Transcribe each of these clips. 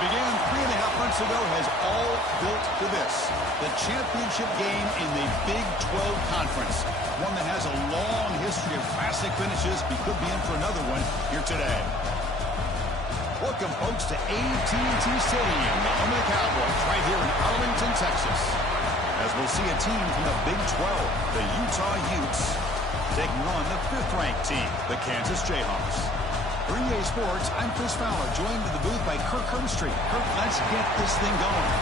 Began 3.5 months ago has all built to this. The championship game in the Big 12 Conference. One that has a long history of classic finishes. We could be in for another one here today. Welcome, folks, to AT&T Stadium, the home of the Cowboys, right here in Arlington, Texas. As we'll see a team from the Big 12, the Utah Utes, taking on the 5th-ranked team, the Kansas Jayhawks. For EA Sports, I'm Chris Fowler, joined in the booth by Kirk Hermstreet. Kirk, let's get this thing going.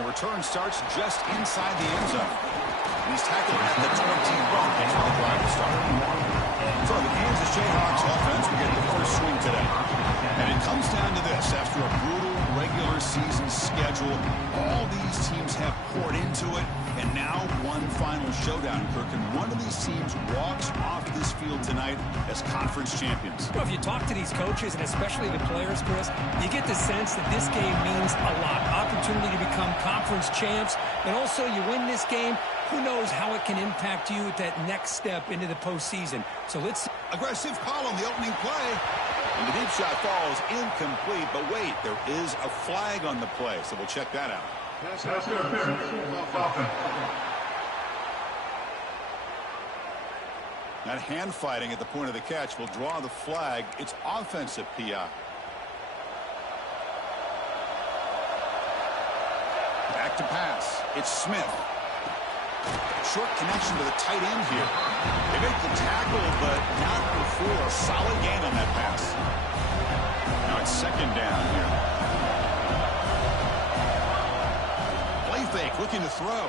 Return starts just inside the end zone. He's tackled at the 21 before the drive started. So the Kansas Jayhawks offense will get the first swing today. And it comes down to this. After a brutal regular season schedule, all these teams have poured into it. And now one final showdown, Kirk. And one of these teams walks off this field tonight as conference champions. Well, if you talk to these coaches, and especially the players, Chris, you get the sense that this game means a lot. Opportunity to become conference champs. And also, you win this game, who knows how it can impact you at that next step into the postseason. So let's... Aggressive call on the opening play. And the deep shot falls incomplete. But wait, there is a flag on the play, so we'll check that out. That hand fighting at the point of the catch will draw the flag. It's offensive PI. Back to pass. It's Smith. Short connection to the tight end here. They make the tackle, but not before a solid gain on that pass. Now it's second down here. Play fake, looking to throw.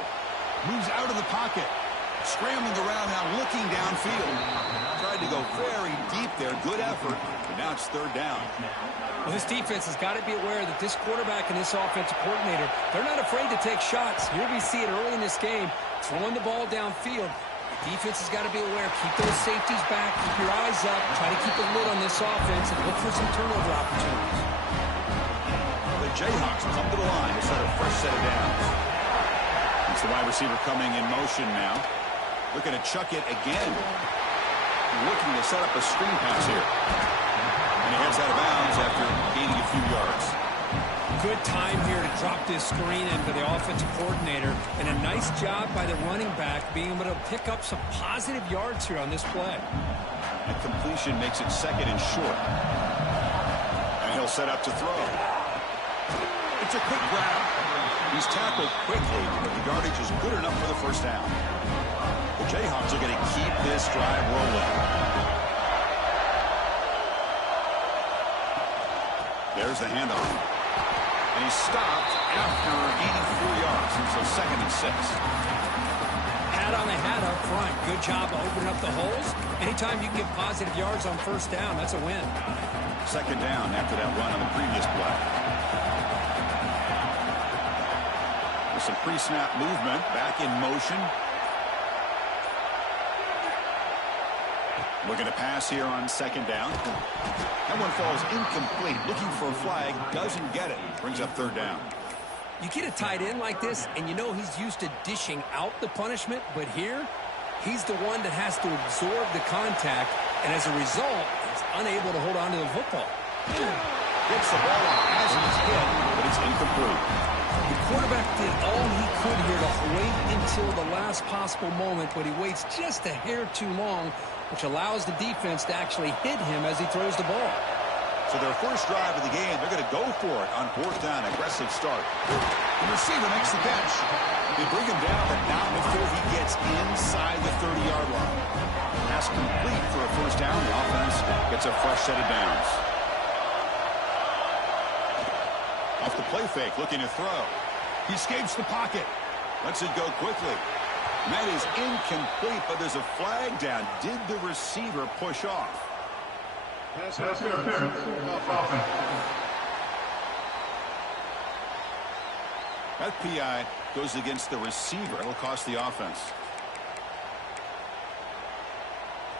Moves out of the pocket. Scrambling around now, looking downfield. Tried to go very deep there. Good effort. But now it's third down. Well, this defense has got to be aware that this quarterback and this offensive coordinator, they're not afraid to take shots. Here we see it early in this game, throwing the ball downfield. The defense has got to be aware. Keep those safeties back. Keep your eyes up. Try to keep a lid on this offense and look for some turnover opportunities. The Jayhawks come to the line to start a fresh set of downs. It's the wide receiver coming in motion now. Looking to chuck it again. Looking to set up a screen pass here. And he heads out of bounds after gaining a few yards. Good time here to drop this screen in for the offensive coordinator. And a nice job by the running back being able to pick up some positive yards here on this play. And completion makes it second and short. And he'll set up to throw. It's a quick grab. He's tackled quickly, but the yardage is good enough for the first down. The Jayhawks are going to keep this drive rolling. There's the handoff. And he's stopped after gaining 4 yards. So second and 6. Hat on the hat up front. Good job of opening up the holes. Anytime you can get positive yards on first down, that's a win. Second down after that run on the previous play. With some pre-snap movement, back in motion. Looking to pass here on second down. That one falls incomplete. Looking for a flag. Doesn't get it. Brings up third down. You get a tight end like this, and you know he's used to dishing out the punishment, but here, he's the one that has to absorb the contact, and as a result, he's unable to hold on to the football. Gets the ball as he's hit, but it's incomplete. The quarterback did all he could here to wait until the last possible moment, but he waits just a hair too long, which allows the defense to actually hit him as he throws the ball. So their first drive of the game, they're going to go for it on fourth down. Aggressive start. The receiver makes the catch. They bring him down, but not before he gets inside the 30-yard line. Pass complete for a first down. The offense gets a fresh set of downs. Off the play fake, looking to throw. He escapes the pocket. Lets it go quickly. And that is incomplete, but there's a flag down. Did the receiver push off? That PI goes against the receiver. It'll cost the offense.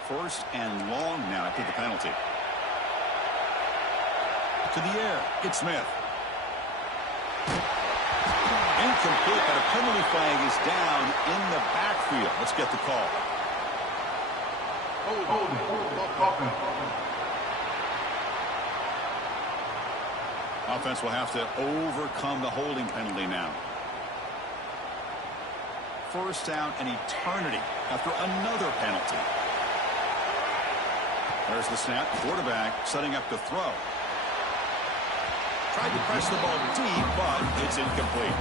First and long now after the penalty. To the air. It's Smith. Incomplete, but a penalty flag is down in the backfield. Let's get the call. Offense will have to overcome the holding penalty now. First down an eternity after another penalty. There's the snap. Quarterback setting up to throw. Tried to press the ball deep, but it's incomplete.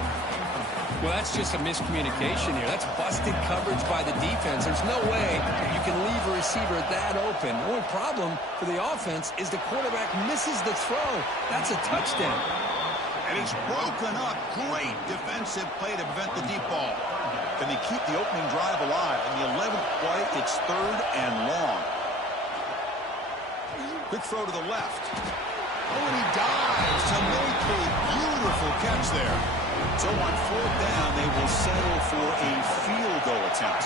Well, that's just a miscommunication here. That's busted coverage by the defense. There's no way you can leave a receiver that open. The only problem for the offense is the quarterback misses the throw. That's a touchdown. And it's broken up. Great defensive play to prevent the deep ball. Can they keep the opening drive alive? In the 11th play, it's third and long. Quick throw to the left. Oh, and he dives to make a beautiful catch there. So on fourth down, they will settle for a field goal attempt.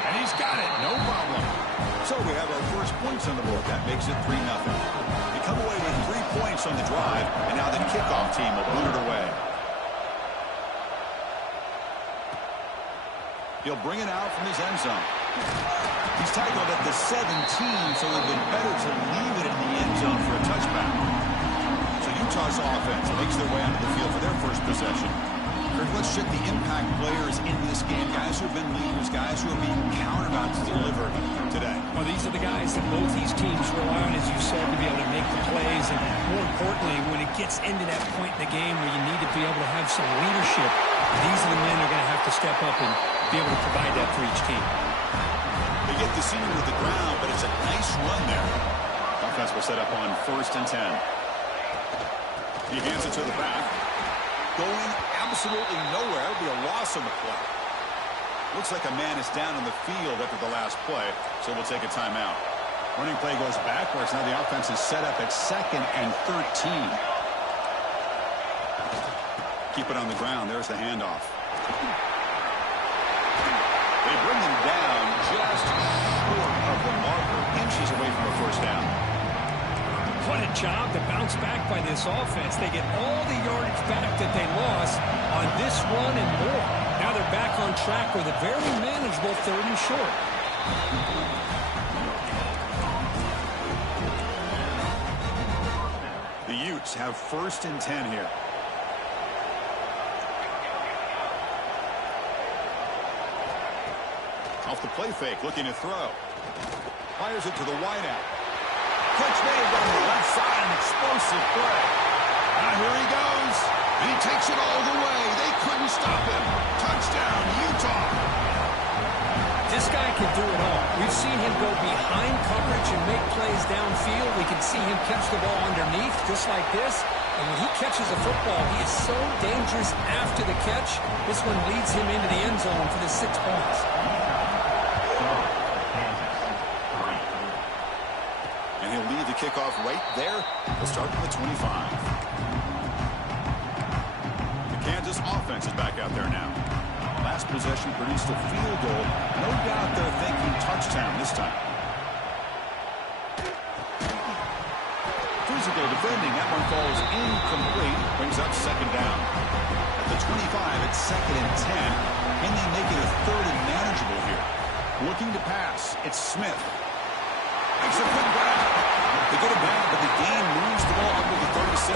And he's got it, no problem. So we have our first points on the board. That makes it 3-0. They come away with 3 points on the drive, and now the kickoff team will boot it away. He'll bring it out from his end zone. He's tackled at the 17, so it would have been better to leave it in the end zone for a touchback. So Utah's offense makes their way onto the field for their first possession. Kirk, let's check the impact players in this game. Guys who have been leaders, guys who are being counted on to deliver today. Well, these are the guys that both these teams rely on, as you said, to be able to make the plays. And more importantly, when it gets into that point in the game where you need to be able to have some leadership, these are the men that are going to have to step up and be able to provide that for each team. They get the senior to the ground, but it's a nice run there. Offense will set up on 1st and 10. He hands it to the back. Going absolutely nowhere. It'll be a loss on the play. Looks like a man is down on the field after the last play, so we'll take a timeout. Running play goes backwards. Now the offense is set up at 2nd and 13. Keep it on the ground. There's the handoff. They bring them down just short of the marker, inches away from a first down. What a job to bounce back by this offense. They get all the yardage back that they lost on this run and more. Now they're back on track with a very manageable 3rd and short. The Utes have 1st and 10 here. Off the play fake, looking to throw. Fires it to the wideout. Catch made on the left side, an explosive play. Now here he goes. And he takes it all the way. They couldn't stop him. Touchdown, Utah. This guy can do it all. We've seen him go behind coverage and make plays downfield. We can see him catch the ball underneath, just like this. And when he catches a football, he is so dangerous after the catch. This one leads him into the end zone for the 6 points. And he'll leave the kickoff right there. We'll start from the 25. offense is back out there now. Last possession produced a field goal. No doubt they're thinking touchdown this time. Physical defending. That one falls incomplete. Brings up second down. At the 25, it's 2nd and 10. Can they make it a 3rd and manageable here? Looking to pass. It's Smith. Makes a good grab. They get it back, but the game moves the ball up to the 36.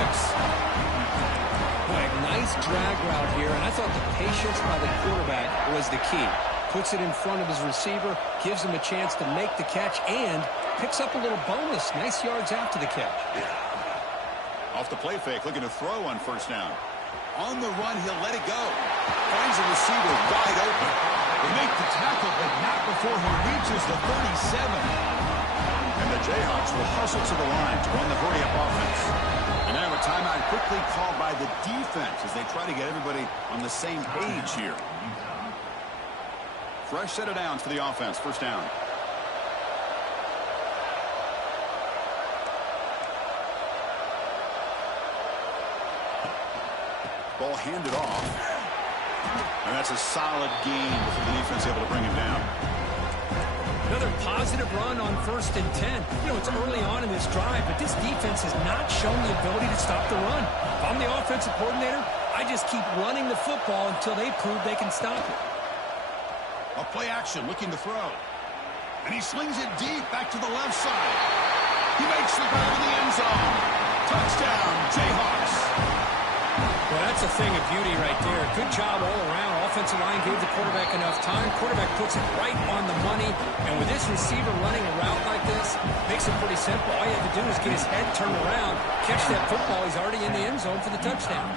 Boy, nice drag route here, and I thought the patience by the quarterback was the key. Puts it in front of his receiver, gives him a chance to make the catch, and picks up a little bonus. Nice yards after the catch. Off the play fake, looking to throw on first down. On the run, he'll let it go. Finds a receiver wide open. They make the tackle, but not before he reaches the 37. And the Jayhawks will hustle to the line to run the hurry-up offense. And now a timeout quickly called by the defense as they try to get everybody on the same page here. Fresh set of downs for the offense. First down. Ball handed off. And that's a solid gain before the defense able to bring him down. Another positive run on 1st and 10. You know, it's early on in this drive, but this defense has not shown the ability to stop the run. If I'm the offensive coordinator, I just keep running the football until they prove they can stop it. A play action, looking to throw. And he slings it deep back to the left side. He makes the grab in the end zone. Touchdown, Jayhawks. Well, that's a thing of beauty right there. Good job all around. Offensive line gave the quarterback enough time. Quarterback puts it right on the money. And with this receiver running a route like this, makes it pretty simple. All you have to do is get his head turned around, catch that football. He's already in the end zone for the touchdown.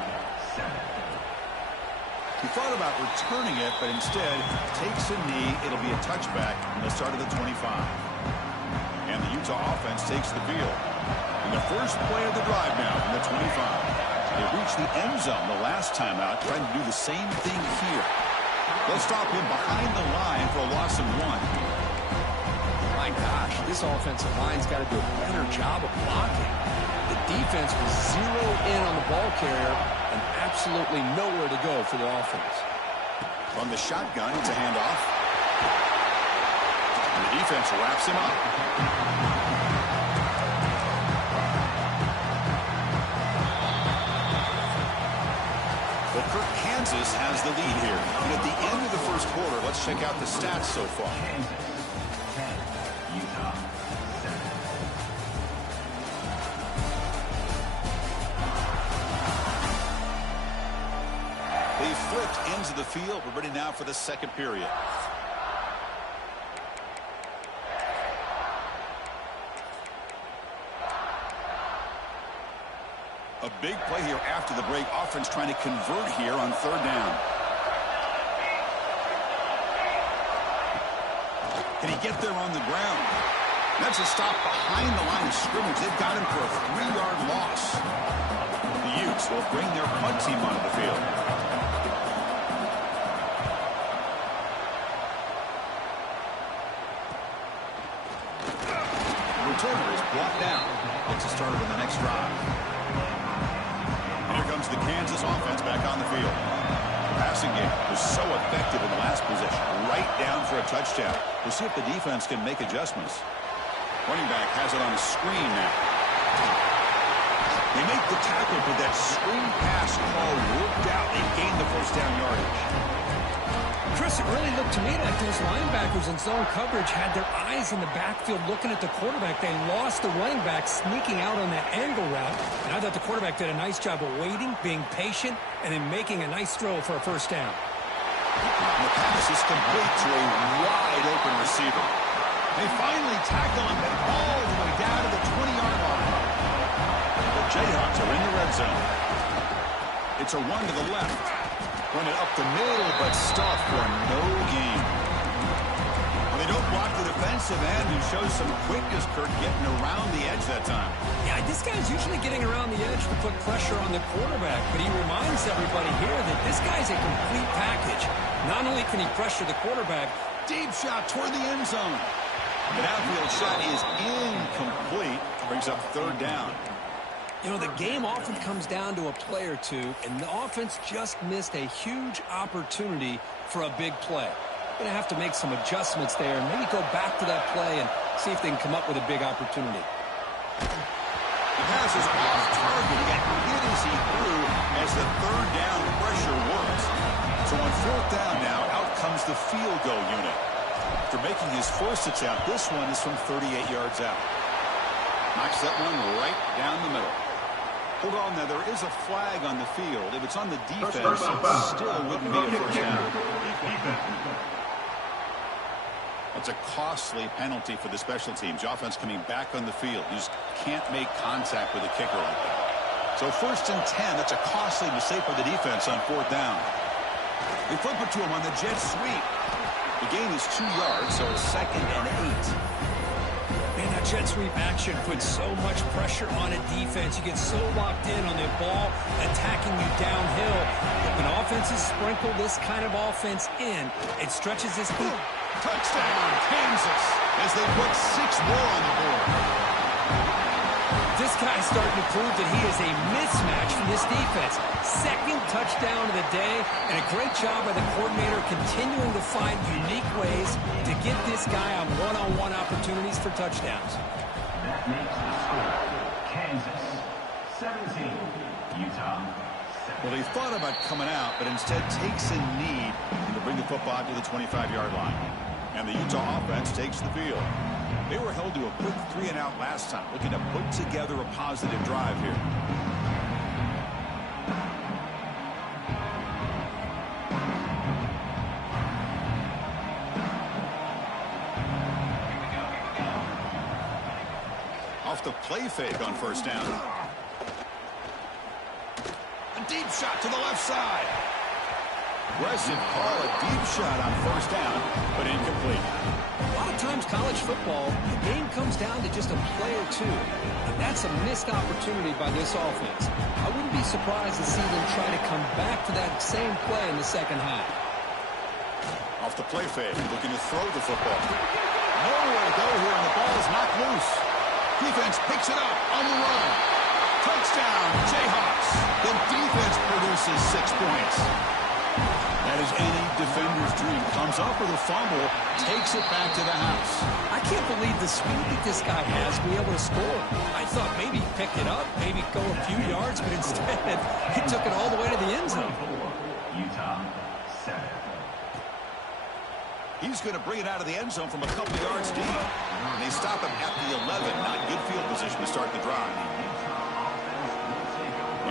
He thought about returning it, but instead takes a knee. It'll be a touchback from the start of the 25. And the Utah offense takes the field. And the first play of the drive now from the 25. They reached the end zone the last time out, trying to do the same thing here. They'll stop him behind the line for a loss of 1. My gosh, this offensive line's got to do a better job of blocking. The defense was zeroed in on the ball carrier and absolutely nowhere to go for the offense. From the shotgun, it's a handoff. And the defense wraps him up. Kansas has the lead here. And at the end of the first quarter, let's check out the stats so far. Utah. They flipped ends of the field. We're ready now for the second period. A big play here after the break. Offense trying to convert here on 3rd down. Can he get there on the ground? That's a stop behind the line of scrimmage. They've got him for a 3-yard loss. The Utes will bring their punt team onto the field. The returner is blocked down. Gets us started on the next drive. Here comes the Kansas offense back on the field. The passing game was so effective in the last possession. Right down for a touchdown. We'll see if the defense can make adjustments. Running back has it on a screen now. They make the tackle, but that screen pass call worked out. They gained the first down yardage. Chris, it really looked to me like those linebackers in zone coverage had their eyes in the backfield looking at the quarterback. They lost the running back sneaking out on that angle route. And I thought the quarterback did a nice job of waiting, being patient, and then making a nice throw for a first down. And the pass is complete to a wide-open receiver. They finally tackle him all the way down to the 20-yard line. The Jayhawks are in the red zone. It's a run to the left. Run it up the middle, but stuffed for no gain. Well, they don't block the defensive end, who shows some quickness, Kirk, getting around the edge that time. Yeah, this guy's usually getting around the edge to put pressure on the quarterback, but he reminds everybody here that this guy's a complete package. Not only can he pressure the quarterback, Deep shot toward the end zone. The downfield shot is incomplete. Brings up 3rd down. You know, the game often comes down to a play or two, and the offense just missed a huge opportunity for a big play. Going to have to make some adjustments there and maybe go back to that play and see if they can come up with a big opportunity. The pass is off target. He got hit as he threw as the third down pressure works. So on fourth down now, out comes the field goal unit. After making his first attempt, this one is from 38 yards out. Knocks that one right down the middle. Hold on now, there is a flag on the field. If it's on the defense, it still wouldn't be a first down. That's a costly penalty for the special teams. Offense coming back on the field. You just can't make contact with a kicker like that. So 1st and 10, that's a costly mistake for the defense on fourth down. They flip it to him on the jet sweep. The gain is 2 yards, so it's 2nd and 8. Man, that jet sweep action puts so much pressure on a defense. You get so locked in on the ball attacking you downhill. When offenses sprinkle this kind of offense in, it stretches this field. Touchdown, Kansas, as they put 6 more on the board. This guy's starting to prove that he is a mismatch for this defense. 2nd touchdown of the day, and a great job by the coordinator continuing to find unique ways to get this guy on one-on-one opportunities for touchdowns. That makes the score Kansas 17, Utah 7. Well, he thought about coming out, but instead takes a knee to bring the football to the 25-yard line. And the Utah offense takes the field. They were held to a quick 3-and-out last time, looking to put together a positive drive here. Off the play fake on first down. A deep shot to the left side. Aggressive call, a deep shot on first down, but incomplete. A lot of times college football, the game comes down to just a play or two. And that's a missed opportunity by this offense. I wouldn't be surprised to see them try to come back to that same play in the second half. Off the play fake, looking to throw the football. Nowhere to go here, and the ball is knocked loose. Defense picks it up on the run. Touchdown, Jayhawks. The defense produces 6 points. That is any defender's dream. Comes up with a fumble, takes it back to the house. I can't believe the speed that this guy has to be able to score. I thought maybe he'd pick it up, maybe go a few yards, but instead he took it all the way to the end zone. Utah 7. He's going to bring it out of the end zone from a couple yards deep. And they stop him at the 11. Not good field position to start the drive.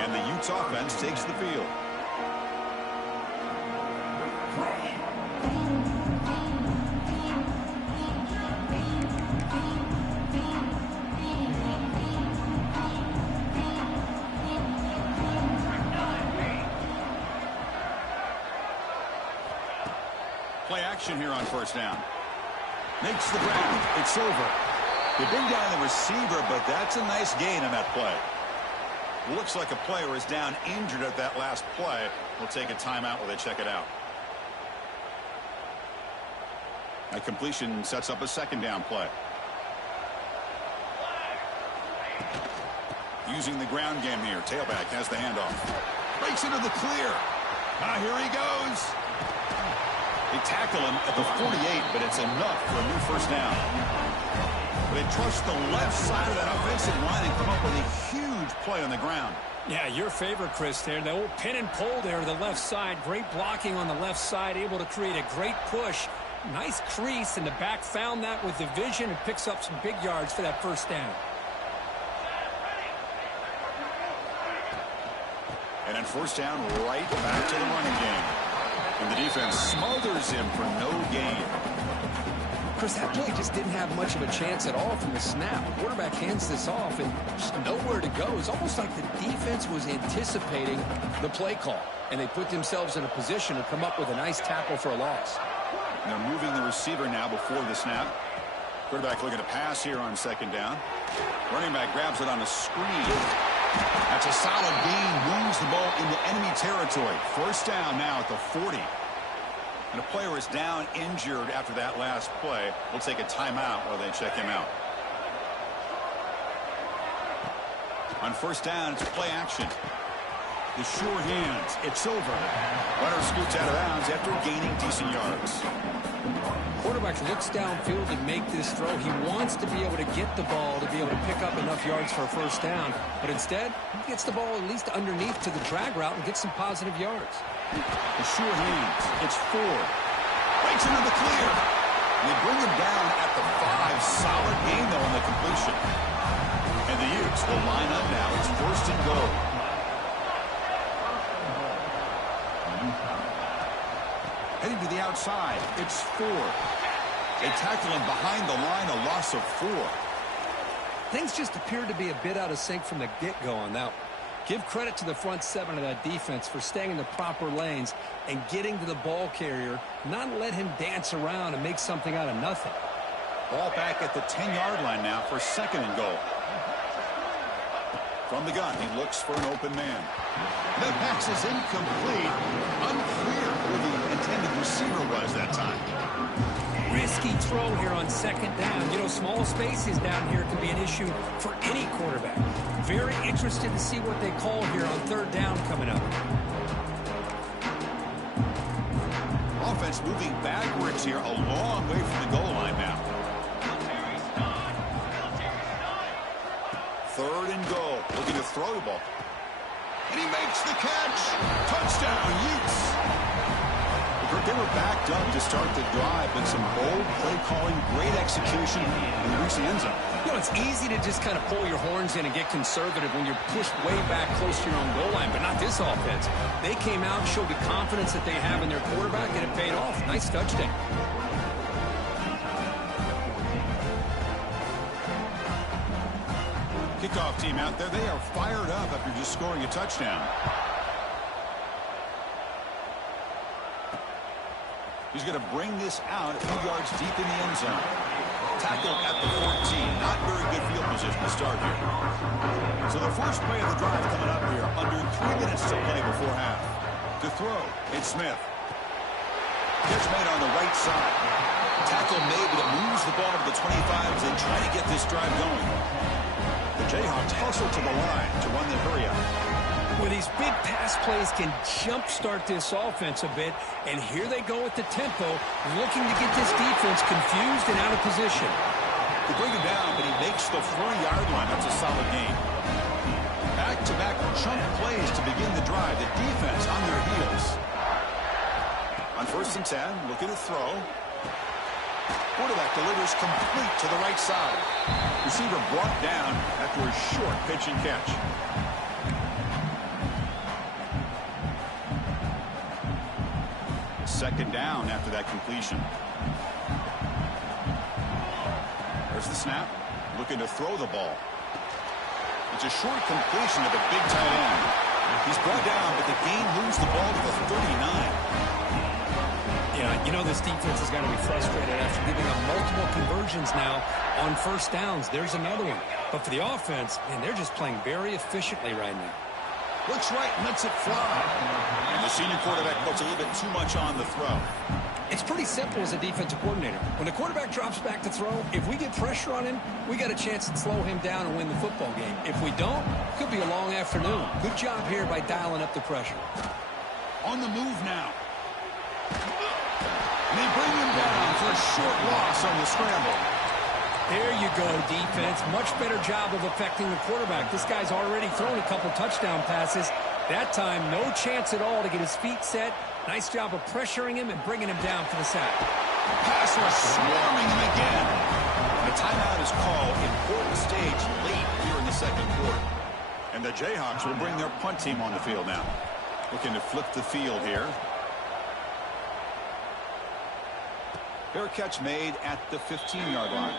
And the Utah offense takes the field. Play action here on first down. Makes the ground. It's over. They bring down the receiver, but that's a nice gain on that play. Looks like a player is down injured at that last play. We'll take a timeout while they check it out. That completion sets up a second down play. Using the ground game here. Tailback has the handoff. Breaks into the clear. Here he goes. They tackle him at the 48, but it's enough for a new first down. They trust the left side of that offensive line and come up with a huge play on the ground. Yeah, your favorite, Chris, there. The old pin and pull there to the left side. Great blocking on the left side, able to create a great push. Nice crease, and the back found that with the vision and picks up some big yards for that first down. And then first down, right back to the running game. And the defense smothers him for no gain. Chris, that play just didn't have much of a chance at all from the snap. The quarterback hands this off and just nowhere to go. It's almost like the defense was anticipating the play call, and they put themselves in a position to come up with a nice tackle for a loss. And they're moving the receiver now before the snap. Quarterback looking to pass here on second down. Running back grabs it on a screen. That's a solid gain. Moves the ball into enemy territory. First down now at the 40. And a player is down injured after that last play. We'll take a timeout while they check him out. On first down, it's play action. The sure hands. It's over. Runner scoots out of bounds after gaining decent yards. Quarterback looks downfield to make this throw. He wants to be able to get the ball to be able to pick up enough yards for a first down. But instead, he gets the ball at least underneath to the drag route and gets some positive yards. The sure hands. It's Ford. Breaks into the clear. And they bring him down at the 5. Solid gain, though, on the completion. And the Utes will line up now. It's first and goal. Heading to the outside. It's Ford. They tackle him behind the line, a loss of 4. Things just appeared to be a bit out of sync from the get-go on that one. Give credit to the front 7 of that defense for staying in the proper lanes and getting to the ball carrier, not let him dance around and make something out of nothing. Ball back at the 10-yard line now for second and goal. From the gun, he looks for an open man. The pass is incomplete. Unclear who the intended receiver was that time. Risky throw here on second down. You know, small spaces down here can be an issue for any quarterback. Very interested to see what they call here on third down coming up. Offense moving backwards here, a long way from the goal line now. Third and goal, looking to throw the ball. And he makes the catch. Touchdown, Utes. They were backed up to start the drive, but some bold play calling, great execution, and they reach the end zone. You know, it's easy to just kind of pull your horns in and get conservative when you're pushed way back close to your own goal line, but not this offense. They came out and showed the confidence that they have in their quarterback, and it paid off. Nice touchdown. Kickoff team out there, they are fired up after just scoring a touchdown. He's going to bring this out a few yards deep in the end zone. Tackled at the 14. Not very good field position to start here. So the first play of the drive coming up here. Under 3 minutes to play before half. To throw, it's Smith. Catch made on the right side. Tackle made, but it moves the ball to the 25 as they try to get this drive going. The Jayhawks hustle to the line to run the hurry up. Well, these big pass plays can jumpstart this offense a bit, and here they go with the tempo, looking to get this defense confused and out of position. They bring him down, but he makes the 4-yard line. That's a solid gain. Back-to-back chunk plays to begin the drive. The defense on their heels. On first and 10, looking to throw. Quarterback delivers complete to the right side. Receiver brought down after a short pitch and catch. Second down after that completion. There's the snap. Looking to throw the ball. It's a short completion to the big tight end. He's brought down, but the game moves the ball to the 39. Yeah, you know this defense is going to be frustrated after giving up multiple conversions now on first downs. There's another one. But for the offense, man, they're just playing very efficiently right now. Looks right, lets it fly. And the senior quarterback puts a little bit too much on the throw. It's pretty simple as a defensive coordinator. When the quarterback drops back to throw, if we get pressure on him, we got a chance to slow him down and win the football game. If we don't, it could be a long afternoon. Good job here by dialing up the pressure. On the move now. And they bring him down for a short loss on the scramble. There you go, defense. Much better job of affecting the quarterback. This guy's already thrown a couple touchdown passes. That time, no chance at all to get his feet set. Nice job of pressuring him and bringing him down for the sack. Pass rush swarming him again. The timeout is called. Important stage late here in the second quarter. And the Jayhawks will bring their punt team on the field now. Looking to flip the field here. Fair catch made at the 15-yard line.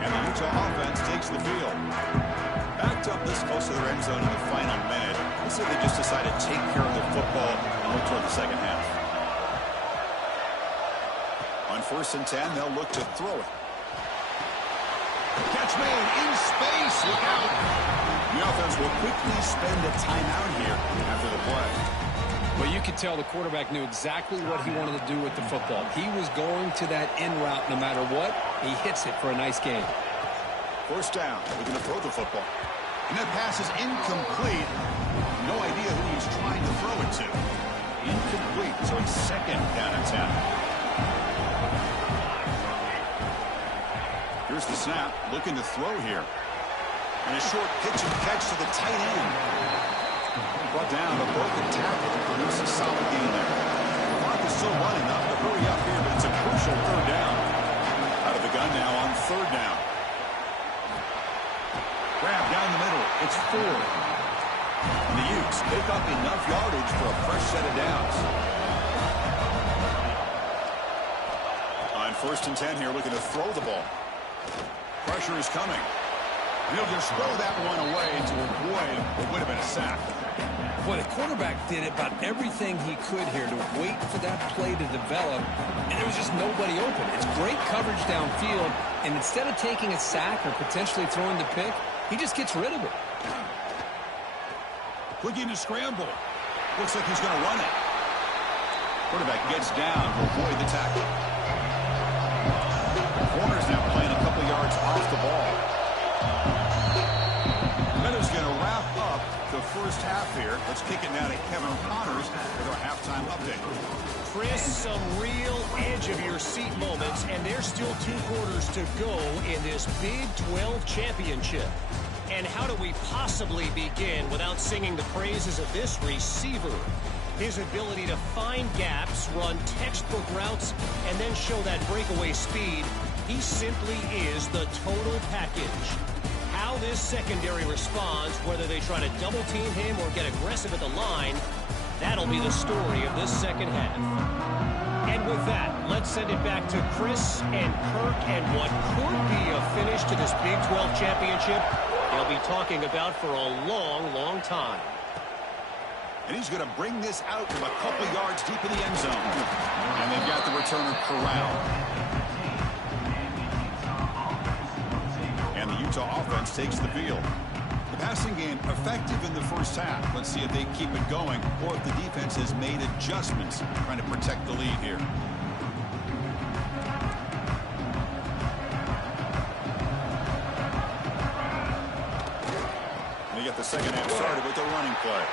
And the Utah offense takes the field. Backed up this close to their end zone in the final minute. Let's say they just decided to take care of the football and look toward the second half. On first and 10, they'll look to throw it. Catch made in space. Look out. The offense will quickly spend a timeout here after the play. Well, you could tell the quarterback knew exactly what he wanted to do with the football. He was going to that in route no matter what. He hits it for a nice gain. First down. Looking to throw the football. And that pass is incomplete. No idea who he's trying to throw it to. Incomplete. So it's second down and 10. Here's the snap. Looking to throw here. And a short pitch and catch to the tight end. Brought down a broken tackle to produce a solid gain there. The clock is still running. Not to hurry up here, but it's a crucial third down. Out of the gun now on third down. Grab down the middle. It's Ford. And the Utes pick up enough yardage for a fresh set of downs. On first and 10 here, looking to throw the ball. Pressure is coming. And he'll just throw that one away to avoid what would have been a sack. Boy, the quarterback did about everything he could here to wait for that play to develop, and there was just nobody open. It's great coverage downfield, and instead of taking a sack or potentially throwing the pick, he just gets rid of it. Looking to scramble. Looks like he's going to run it. Quarterback gets down to avoid the tackle. Corner's now playing a couple yards off the ball. That is going to wrap up the first half here. Let's kick it now to Kevin Connors with our halftime update. Chris, some real edge-of-your-seat moments, and there's still 2 quarters to go in this Big 12 championship. And how do we possibly begin without singing the praises of this receiver? His ability to find gaps, run textbook routes, and then show that breakaway speed. He simply is the total package. How this secondary responds, whether they try to double-team him or get aggressive at the line, that'll be the story of this second half. And with that, let's send it back to Chris and Kirk and what could be a finish to this Big 12 championship they'll be talking about for a long, long time. And he's going to bring this out from a couple yards deep in the end zone. And they've got the returner corralled. And the Utah offense takes the field. The passing game effective in the first half. Let's see if they keep it going or if the defense has made adjustments trying to protect the lead here. And you get the second half started with the running play.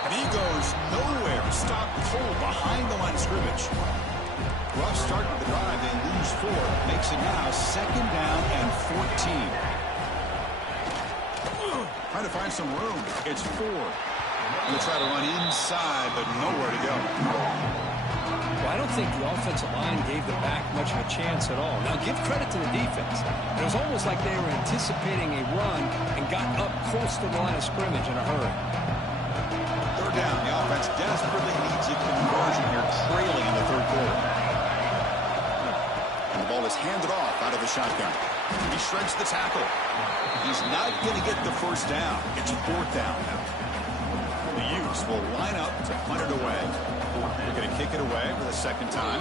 And he goes nowhere. Stopped cold behind the line of scrimmage. Rough start to the drive. They lose 4. Makes it now second down and 14. Trying to find some room. It's 4. They'll try to run inside, but nowhere to go. Well, I don't think the offensive line gave the back much of a chance at all. Now, give credit to the defense. It was almost like they were anticipating a run and got up close to the line of scrimmage in a hurry. Third down. The offense desperately needs a conversion here, trailing in the third quarter. And the ball is handed off out of the shotgun. He shreds the tackle. He's not going to get the first down. It's 4th down now. The Utes will line up to punt it away. They're going to kick it away for the second time.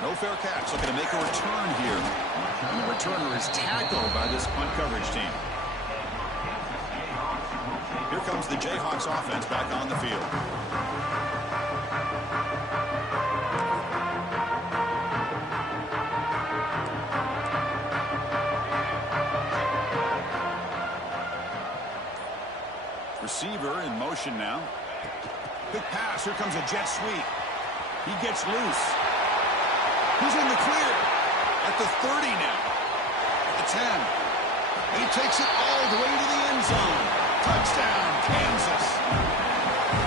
No fair catch. Looking to make a return here. And the returner is tackled by this punt coverage team. Here comes the Jayhawks offense back on the field. Receiver in motion now. Quick pass. Here comes a jet sweep. He gets loose. He's in the clear. At the 30 now. At the 10. And he takes it all the way to the end zone. Touchdown, Kansas.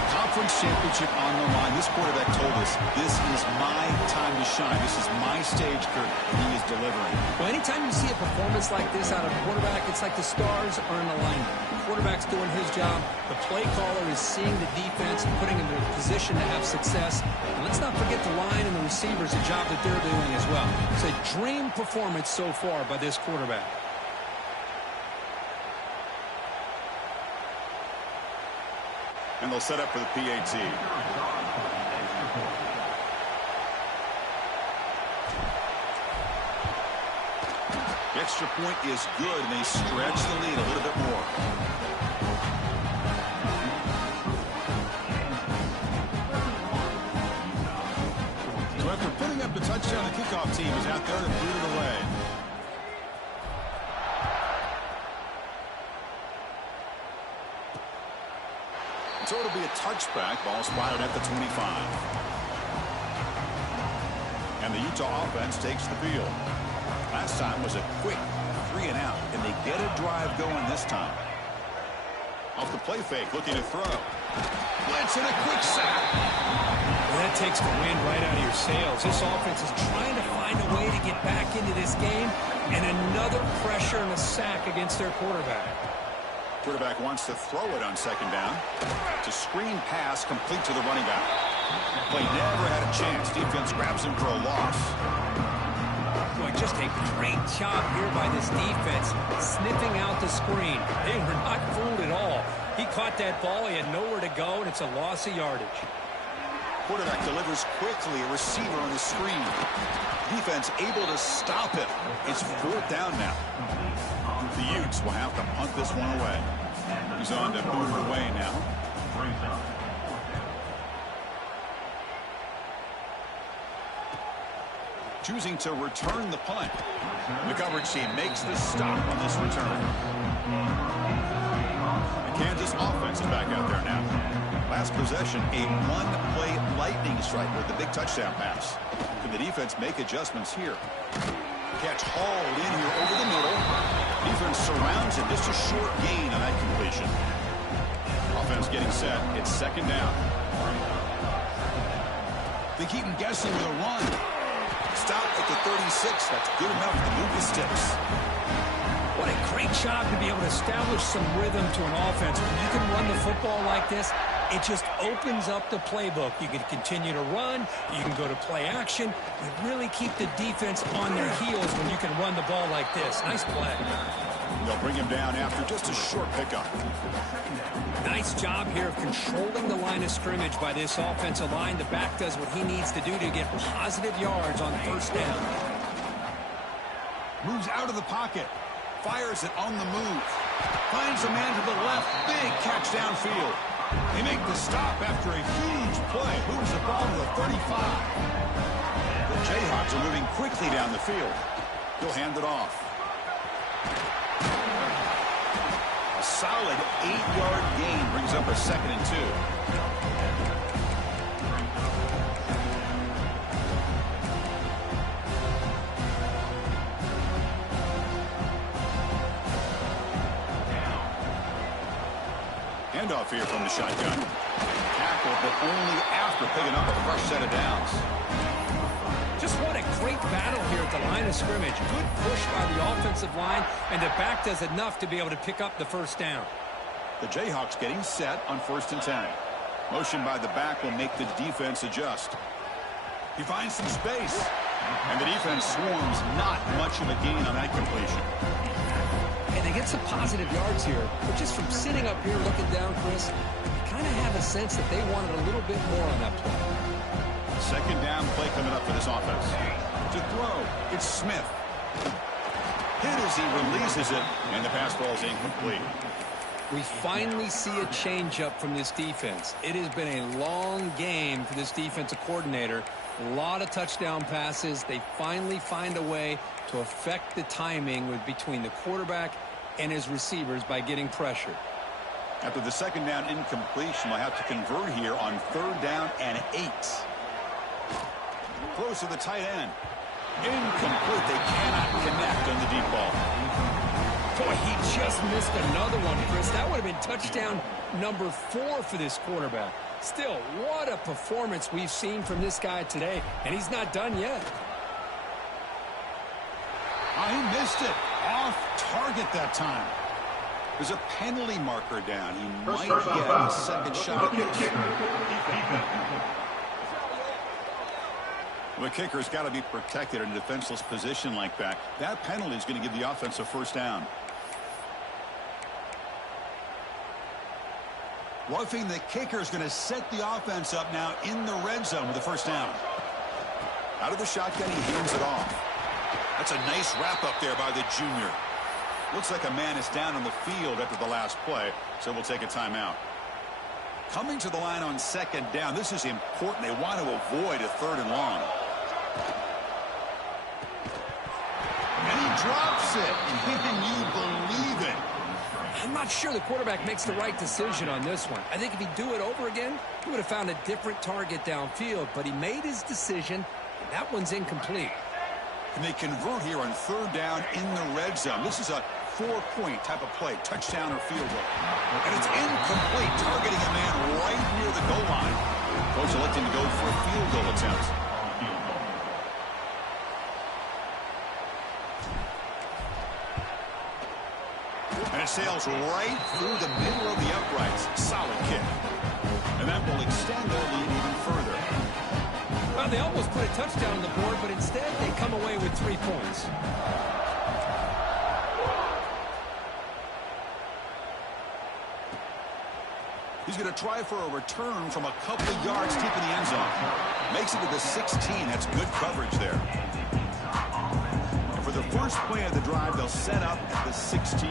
Conference championship on the line. This quarterback told us, this is my time to shine. This is my stage, Kurt. He is delivering. Well, anytime you see a performance like this out of a quarterback, it's like the stars are in alignment. The quarterback's doing his job. The play caller is seeing the defense and putting them in a position to have success. And let's not forget the line and the receivers, the job that they're doing as well. It's a dream performance so far by this quarterback. And they'll set up for the PAT. The extra point is good, and they stretch the lead a little bit more. So after putting up up the touchdown. The kickoff team is out there to boot it away. So it'll be a touchback. Ball spotted at the 25. And the Utah offense takes the field. Last time was a quick 3 and out. And they get a drive going this time. Off the play fake, looking to throw. Blitz and a quick sack. Well, that takes the wind right out of your sails. This offense is trying to find a way to get back into this game. And another pressure and a sack against their quarterback. Quarterback wants to throw it on second down. It's a screen pass complete to the running back. Play never had a chance. Defense grabs him for a loss. Boy, just a great job here by this defense, sniffing out the screen. They were not fooled at all. He caught that ball. He had nowhere to go, and it's a loss of yardage. Quarterback delivers quickly. A receiver on the screen. Defense able to stop him. It's 4th down now. The Utes will have to punt this one away. He's on to boot it away now. Choosing to return the punt. The coverage team makes the stop on this return. The Kansas offense is back out there now. Last possession, a one-play lightning strike with the big touchdown pass. Can the defense make adjustments here? Catch hauled in here over the middle. Defense surrounds it. Just a short gain on that completion. Offense getting set. It's second down. They keep him guessing with a run. Stop at the 36. That's good enough to move the sticks. What a great job to be able to establish some rhythm to an offense. When you can run the football like this, it just opens up the playbook. You can continue to run. You can go to play action. You really keep the defense on their heels when you can run the ball like this. Nice play. They'll bring him down after just a short pickup. Nice job here of controlling the line of scrimmage by this offensive line. The back does what he needs to do to get positive yards on first down. Moves out of the pocket. Fires it on the move. Finds a man to the left. Big catch downfield. They make the stop after a huge play. Moves the ball to the 35. The Jayhawks are moving quickly down the field. He'll hand it off. A solid 8-yard gain brings up a 2nd and 2. Handoff here from the shotgun. Tackle, but only after picking up a fresh set of downs. Just what a great battle here at the line of scrimmage. Good push by the offensive line, and the back does enough to be able to pick up the first down. The Jayhawks getting set on 1st and 10. Motion by the back will make the defense adjust. He finds some space, and the defense swarms. Not much of a gain on that completion. And they get some positive yards here, but just from sitting up here looking down, Chris, you kind of have a sense that they wanted a little bit more on that play. Second down play coming up for this offense. To throw, it's Smith. Hit as he releases it, and the pass ball is incomplete. We finally see a changeup from this defense. It has been a long game for this defensive coordinator. A lot of touchdown passes. They finally find a way to affect the timing between the quarterback and his receivers by getting pressure. After the second down incompletion, they'll have to convert here on 3rd down and 8. Close to the tight end. Incomplete. They cannot connect on the deep ball. Boy, he just missed another one, Chris. That would have been touchdown number 4 for this quarterback. Still, what a performance we've seen from this guy today, and he's not done yet. Oh, he missed it. Off target that time. There's a penalty marker down. He might get a second shot at this. The kicker's got to be protected in a defenseless position like that. That penalty is going to give the offense a first down. Roughing the kicker is going to set the offense up now in the red zone with the first down. Out of the shotgun, he hands it off. That's a nice wrap up there by the junior. Looks like a man is down on the field after the last play, so we'll take a timeout. Coming to the line on second down, this is important. They want to avoid a 3rd and long. And he drops it. Can you believe it? I'm not sure the quarterback makes the right decision on this one. I think if he'd do it over again, he would have found a different target downfield, but he made his decision. That one's incomplete. And they convert here on 3rd down in the red zone. This is a 4-point type of play, touchdown or field goal. And it's incomplete, targeting a man right near the goal line. Coach electing to go for a field goal attempt. And it sails right through the middle of the uprights. Solid kick. And that will extend their lead even further. Well, they almost put a touchdown on the board, but instead they come away with 3 points. He's going to try for a return from a couple of yards deep in the end zone. Makes it to the 16. That's good coverage there. And for the first play of the drive, they'll set up at the 16.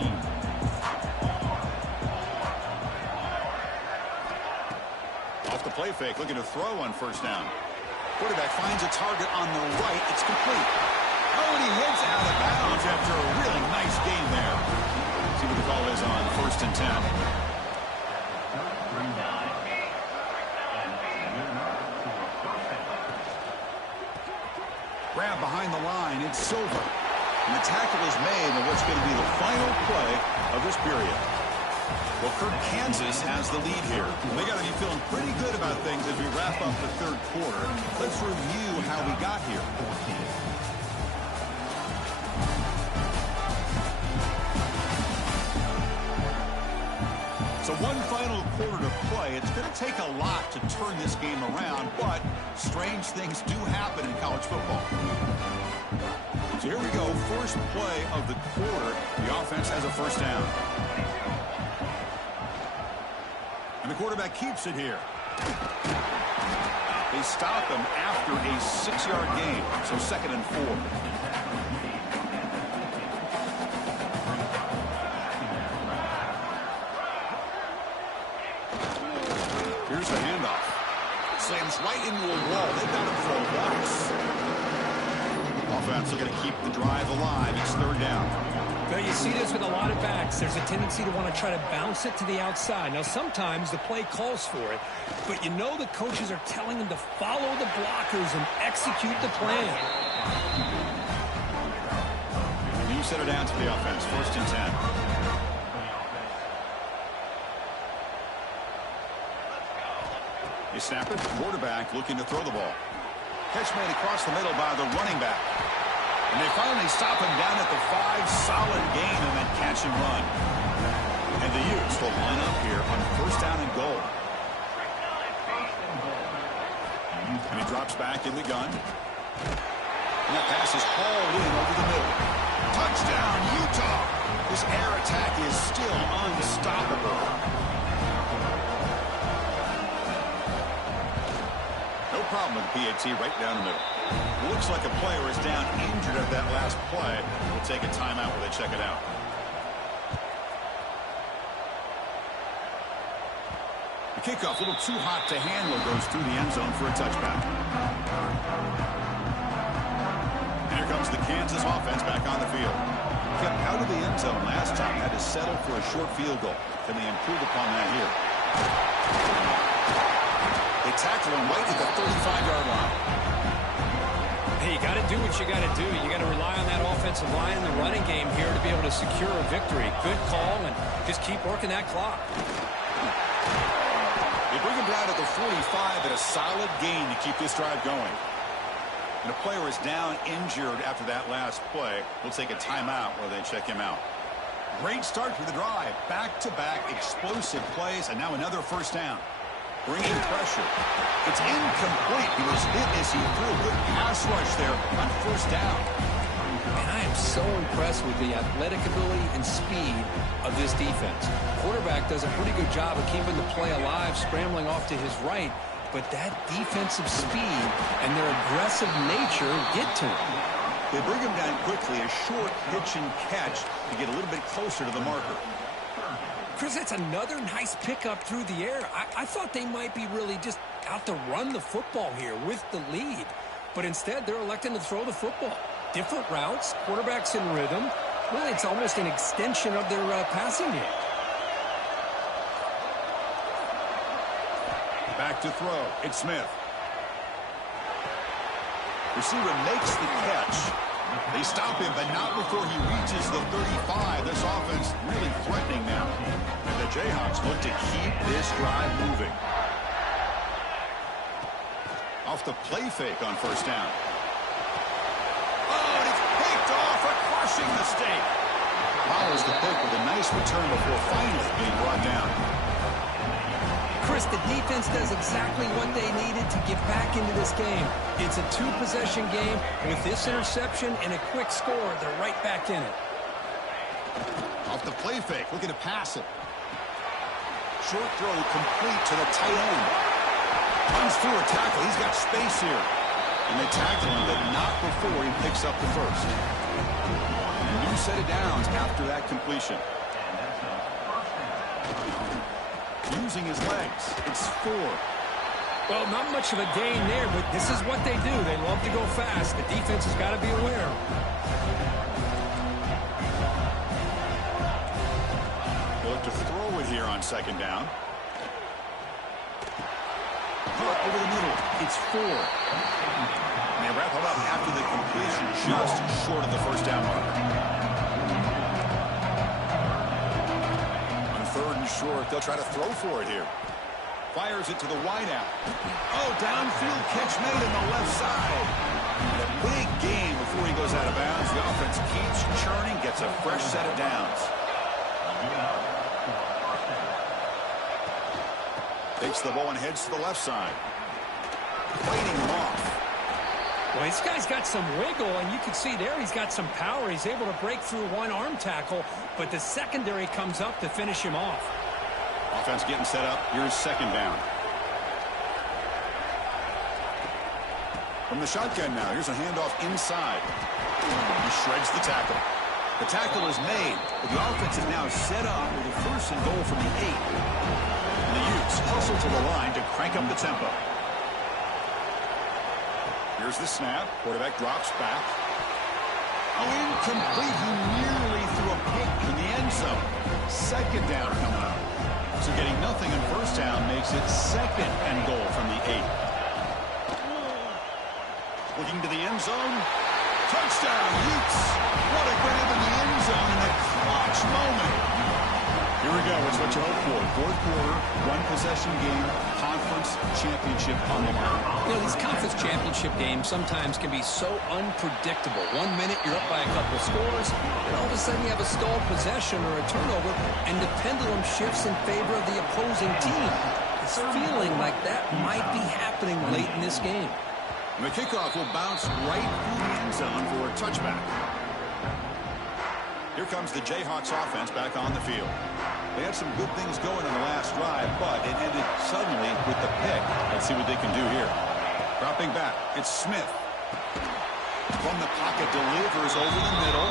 Off the play fake, looking to throw on 1st down. Quarterback finds a target on the right. It's complete. Oh, and he hits out of bounds after a really nice game there. See what the call is on 1st and 10. Grab behind the line. It's Silver. And the tackle is made on what's going to be the final play of this period. Well, Kansas has the lead here. They got to be feeling pretty good about things as we wrap up the 3rd quarter. Let's review how we got here. So one final quarter to play. It's going to take a lot to turn this game around, but strange things do happen in college football. So here we go. First play of the quarter. The offense has a 1st down. And the quarterback keeps it here. They stop him after a 6-yard gain. So 2nd and 4. Here's the handoff. Slams right into a wall. They've got him for a loss. Offense looking to keep the drive alive. It's 3rd down. Well, you see this with a lot of backs. There's a tendency to want to try to bounce it to the outside. Now, sometimes the play calls for it, but you know the coaches are telling them to follow the blockers and execute the plan. New center down to the offense. 1st and 10. They snap it. Quarterback looking to throw the ball. Catch made across the middle by the running back. And they finally stop him down at the 5. Solid gain and then catch and run. And the Utes will line up here on 1st down and goal. And he drops back in the gun. And that pass is hauled in over the middle. Touchdown, Utah! This air attack is still unstoppable. No problem with the PAT right down the middle. Looks like a player is down injured at that last play. We'll take a timeout while they check it out. The kickoff, a little too hot to handle, goes through the end zone for a touchback. And here comes the Kansas offense back on the field. Kept out of the end zone last time, had to settle for a short field goal. Can they improve upon that here? They tackle him right at the 35-yard line. Hey, you got to do what you got to do. You got to rely on that offensive line in the running game here to be able to secure a victory. Good call, and just keep working that clock. They bring him down at the 45 at a solid gain to keep this drive going. And a player is down injured after that last play. We'll take a timeout while they check him out. Great start to the drive. Back-to-back explosive plays, and now another 1st down. Bringing pressure. It's incomplete. He was hit as he threw a good pass rush there on 1st down. And I am so impressed with the athletic ability and speed of this defense. Quarterback does a pretty good job of keeping the play alive, scrambling off to his right, but that defensive speed and their aggressive nature get to him. They bring him down quickly, a short pitch and catch to get a little bit closer to the marker. Chris, that's another nice pickup through the air. I thought they might be really just out to run the football here with the lead. but instead they're electing to throw the football. Different routes, quarterbacks in rhythm. Really, it's almost an extension of their passing game. Back to throw. It's Smith. Receiver makes the catch. They stop him, but not before he reaches the 35. This offense really threatening now. And the Jayhawks look to keep this drive moving. Off the play fake on first down. Oh, and it's picked off. A crushing mistake. Follows the pick with a nice return before finally being brought down. Chris, the defense does exactly what they needed to get back into this game. It's a two-possession game. With this interception and a quick score, they're right back in it. Off the play fake, looking to pass it. Short throw complete to the tight end. Runs through a tackle. He's got space here. And they tackle him, but not before he picks up the first. A new set of downs after that completion. Using his legs. It's 4. Well, not much of a gain there, but this is what they do. They love to go fast. The defense has got to be aware. They look to throw it here on second down. Caught over the middle. It's 4. And they wrap it up after the completion, just short of the first down marker. Third and short, they'll try to throw for it here. Fires it to the wideout. Oh, downfield catch made on the left side. And a big gain before he goes out of bounds. The offense keeps churning, gets a fresh set of downs. Takes the ball and heads to the left side. Fighting him off. Well, this guy's got some wiggle, and you can see there he's got some power. He's able to break through one arm tackle, but the secondary comes up to finish him off. Offense getting set up. Here's second down. From the shotgun now, here's a handoff inside. He shreds the tackle. The tackle is made, but the offense is now set up with a first and goal from the 8. And the Utes hustle to the line to crank up the tempo. Here's the snap. Quarterback drops back. Oh, incomplete. He nearly threw a pick in the end zone. Second down coming up. So getting nothing on first down makes it second and goal from the 8. Looking to the end zone. Touchdown, Utes. What a grab in the end zone in a clutch moment. Here we go. It's what you hope for. Fourth quarter, one-possession game, conference championship on the line. You know, these conference championship games sometimes can be so unpredictable. 1 minute you're up by a couple of scores, and all of a sudden you have a stalled possession or a turnover, and the pendulum shifts in favor of the opposing team. It's feeling like that might be happening late in this game. And the kickoff will bounce right through the end zone for a touchback. Here comes the Jayhawks offense back on the field. They had some good things going on the last drive, but it ended suddenly with the pick. Let's see what they can do here. Dropping back, it's Smith. From the pocket, delivers over the middle.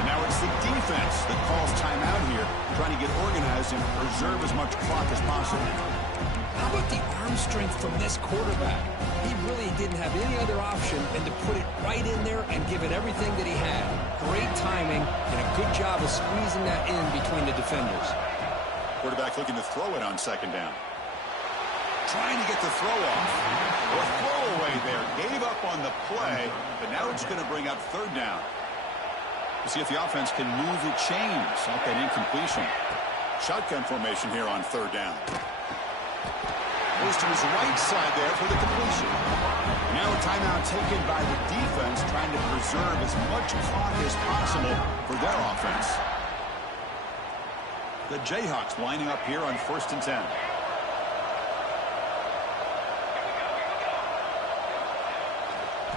And now it's the defense that calls timeout here, trying to get organized and preserve as much clock as possible. How about the arm strength from this quarterback? He really didn't have any other option than to put it right in there and give it everything that he had. Great timing and a good job of squeezing that in between the defenders. Quarterback looking to throw it on second down. Trying to get the throw off. Or throwaway there. Gave up on the play, but now it's going to bring up third down. We'll see if the offense can move the chains off that incompletion. Shotgun formation here on third down. Goes to his right side there for the completion. Now a timeout taken by the defense, trying to preserve as much clock as possible for their offense. The Jayhawks lining up here on 1st and 10.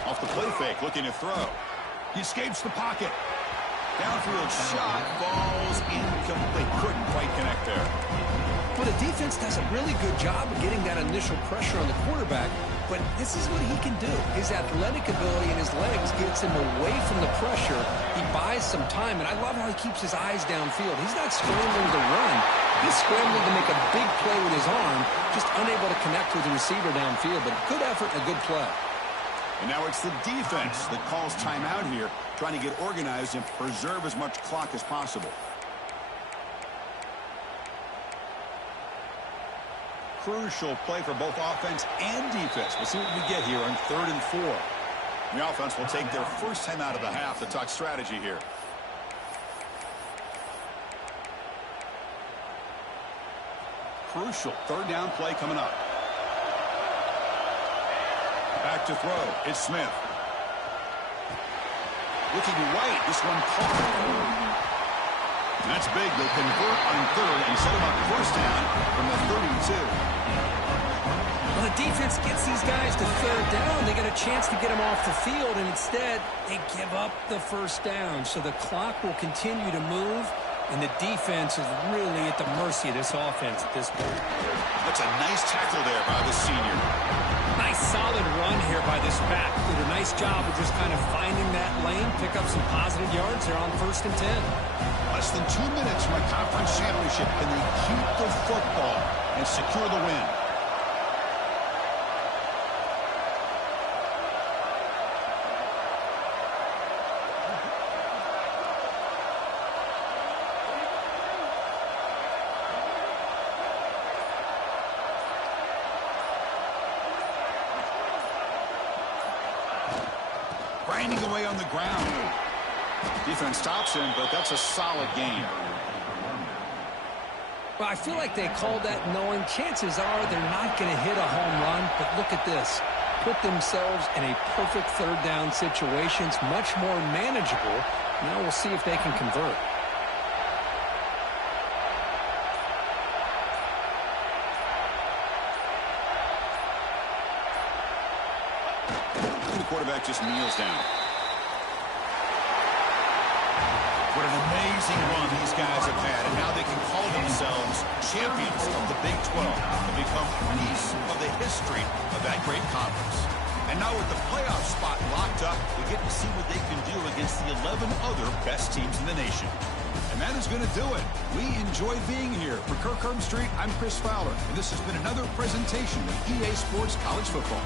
Off the play fake, looking to throw. He escapes the pocket. Downfield shot falls incomplete. Couldn't quite connect there. Well, the defense does a really good job of getting that initial pressure on the quarterback, but this is what he can do. His athletic ability and his legs gets him away from the pressure. He buys some time, and I love how he keeps his eyes downfield. He's not scrambling to run. He's scrambling to make a big play with his arm, just unable to connect with the receiver downfield, but good effort and a good play. And now it's the defense that calls timeout here, trying to get organized and preserve as much clock as possible. Crucial play for both offense and defense. We'll see what we get here on 3rd and 4. The offense will take their first time out of the half to talk strategy here. Crucial 3rd down play coming up. Back to throw. It's Smith. Looking right. This one caught. That's big. They'll convert on 3rd and set them up first down from the 32. Well, the defense gets these guys to 3rd down. They get a chance to get them off the field, and instead they give up the first down. So the clock will continue to move, and the defense is really at the mercy of this offense at this point. That's a nice tackle there by the senior. Nice solid run here by this back. Did a nice job of just kind of finding that lane, pick up some positive yards there on 1st and 10. Less than 2 minutes from a conference championship. Can they keep the football and secure the win? Grinding away on the ground. Defense stops him, but that's a solid game. Well, I feel like they called that knowing chances are they're not going to hit a home run, but look at this. Put themselves in a perfect 3rd down situation. It's much more manageable. Now we'll see if they can convert. The quarterback just kneels down. What an amazing run these guys have had, and now they can call themselves champions of the Big 12 and become a piece of the history of that great conference. And now with the playoff spot locked up, we get to see what they can do against the 11 other best teams in the nation. And that is going to do it. We enjoy being here. For Kirk Street, I'm Chris Fowler, and this has been another presentation of EA Sports College Football.